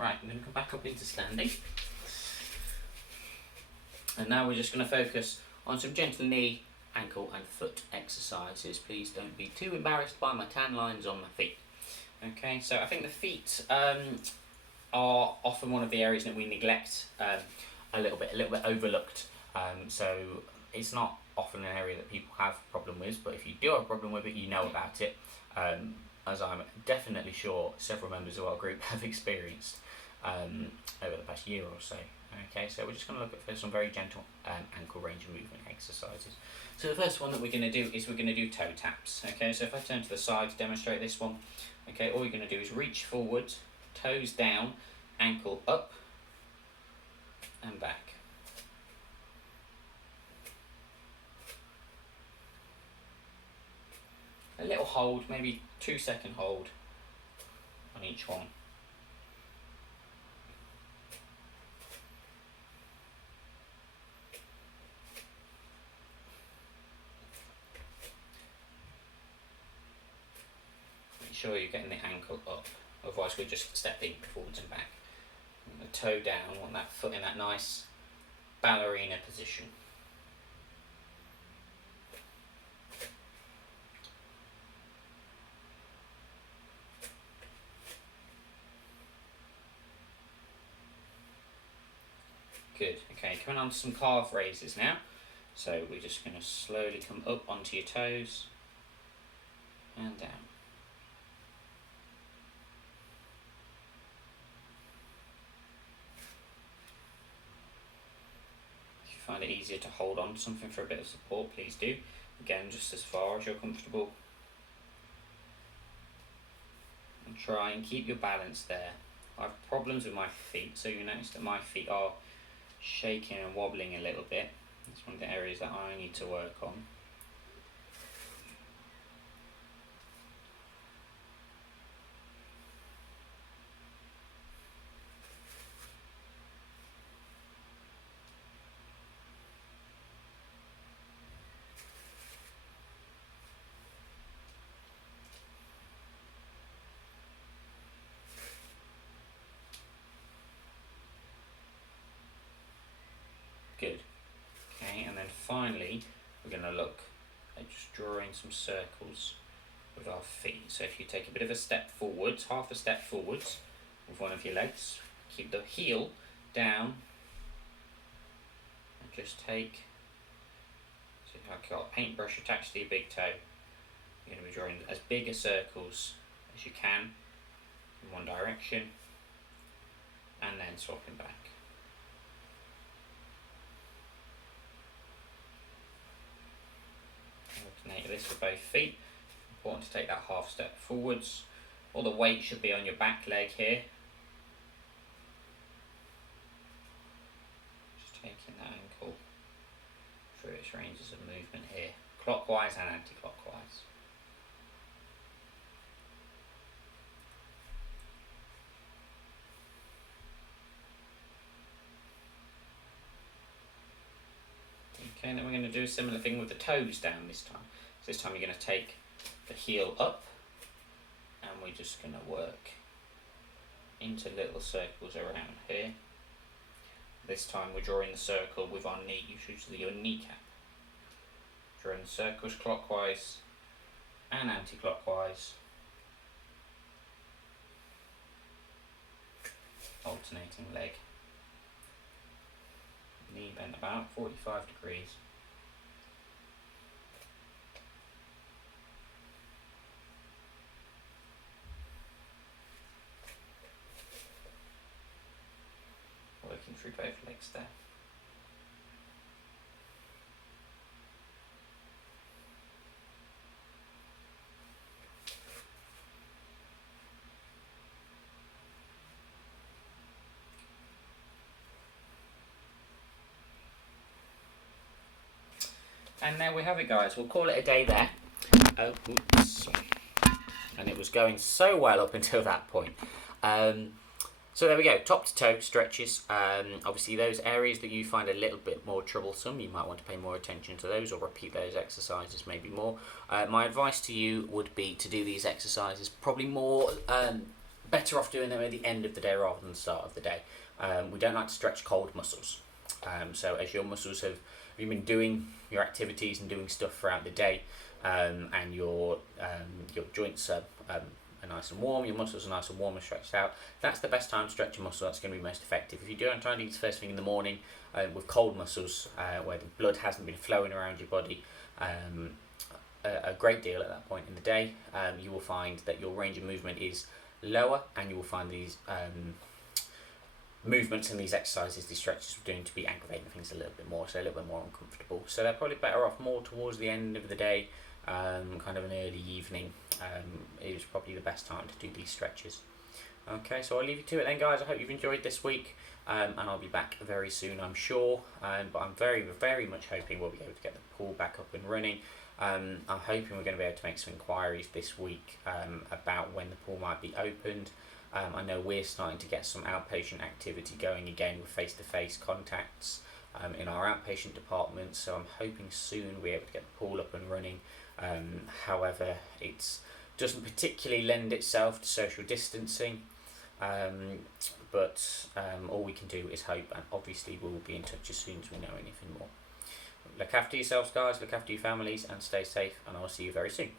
Right, I'm going to come back up into standing. And now we're just going to focus on some gentle knee, ankle and foot exercises. Please don't be too embarrassed by my tan lines on my feet. Okay, so I think the feet are often one of the areas that we neglect a little bit overlooked. So it's not often an area that people have a problem with, but if you do have a problem with it, you know about it, as I'm definitely sure several members of our group have experienced over the past year or so. Okay, so we're just going to look at some very gentle ankle range of movement exercises. So the first one that we're going to do is we're going to do toe taps. Okay, so if I turn to the side to demonstrate this one, okay, all you're going to do is reach forward, toes down, ankle up and back. A little hold, maybe 2-second hold on each one. Make sure you're getting the ankle up, otherwise we're just stepping forwards and back. And the toe down, want that foot in that nice ballerina position. Good, okay, coming on to some calf raises now. So we're just going to slowly come up onto your toes and down. If you find it easier to hold on to something for a bit of support, please do. Again, just as far as you're comfortable. And try and keep your balance there. I have problems with my feet, so you notice that my feet are shaking and wobbling a little bit. It's one of the areas that I need to work on. Good. Okay, and then finally we're going to look at just drawing some circles with our feet. So if you take a bit of a step forwards, half a step forwards with one of your legs, keep the heel down and just take, so I've got a paintbrush attached to your big toe. You're going to be drawing as big a circles as you can in one direction and then swapping back. Alternate this for both feet. Important to take that half step forwards. All the weight should be on your back leg here. Just taking that ankle through its ranges of movement here, clockwise and anti-clockwise. Okay, and then we're going to do a similar thing with the toes down this time. So this time you're going to take the heel up and we're just going to work into little circles around here. This time we're drawing the circle with our knee, usually your kneecap. Drawing the circles clockwise and anti-clockwise. Alternating leg. Knee bent about 45 degrees. Working through both legs there. And there we have it, guys. We'll call it a day there. Oh, oops. And it was going so well up until that point. So there we go, top to toe stretches. Obviously those areas that you find a little bit more troublesome, you might want to pay more attention to those or repeat those exercises maybe more. My advice to you would be to do these exercises probably more better off doing them at the end of the day rather than the start of the day. We don't like to stretch cold muscles. So as your muscles have you've been doing your activities and doing stuff throughout the day, and your joints are nice and warm, your muscles are nice and warm and stretched out, that's the best time to stretch your muscle. That's going to be most effective. If you do try and do this first thing in the morning with cold muscles, where the blood hasn't been flowing around your body a great deal at that point in the day, you will find that your range of movement is lower, and you will find these movements and these exercises, these stretches are doing to be aggravating things a little bit more, so a little bit more uncomfortable. So they're probably better off more towards the end of the day, kind of an early evening. Is probably the best time to do these stretches. Okay, so I'll leave you to it then, guys. I hope you've enjoyed this week, and I'll be back very soon, I'm sure. But I'm very, very much hoping we'll be able to get the pool back up and running. I'm hoping we're going to be able to make some inquiries this week about when the pool might be opened. I know we're starting to get some outpatient activity going again with face-to-face contacts in our outpatient department, so I'm hoping soon we'll be able to get the pool up and running. However, it doesn't particularly lend itself to social distancing, but all we can do is hope, and obviously we'll be in touch as soon as we know anything more. Look after yourselves, guys, look after your families, and stay safe, and I'll see you very soon.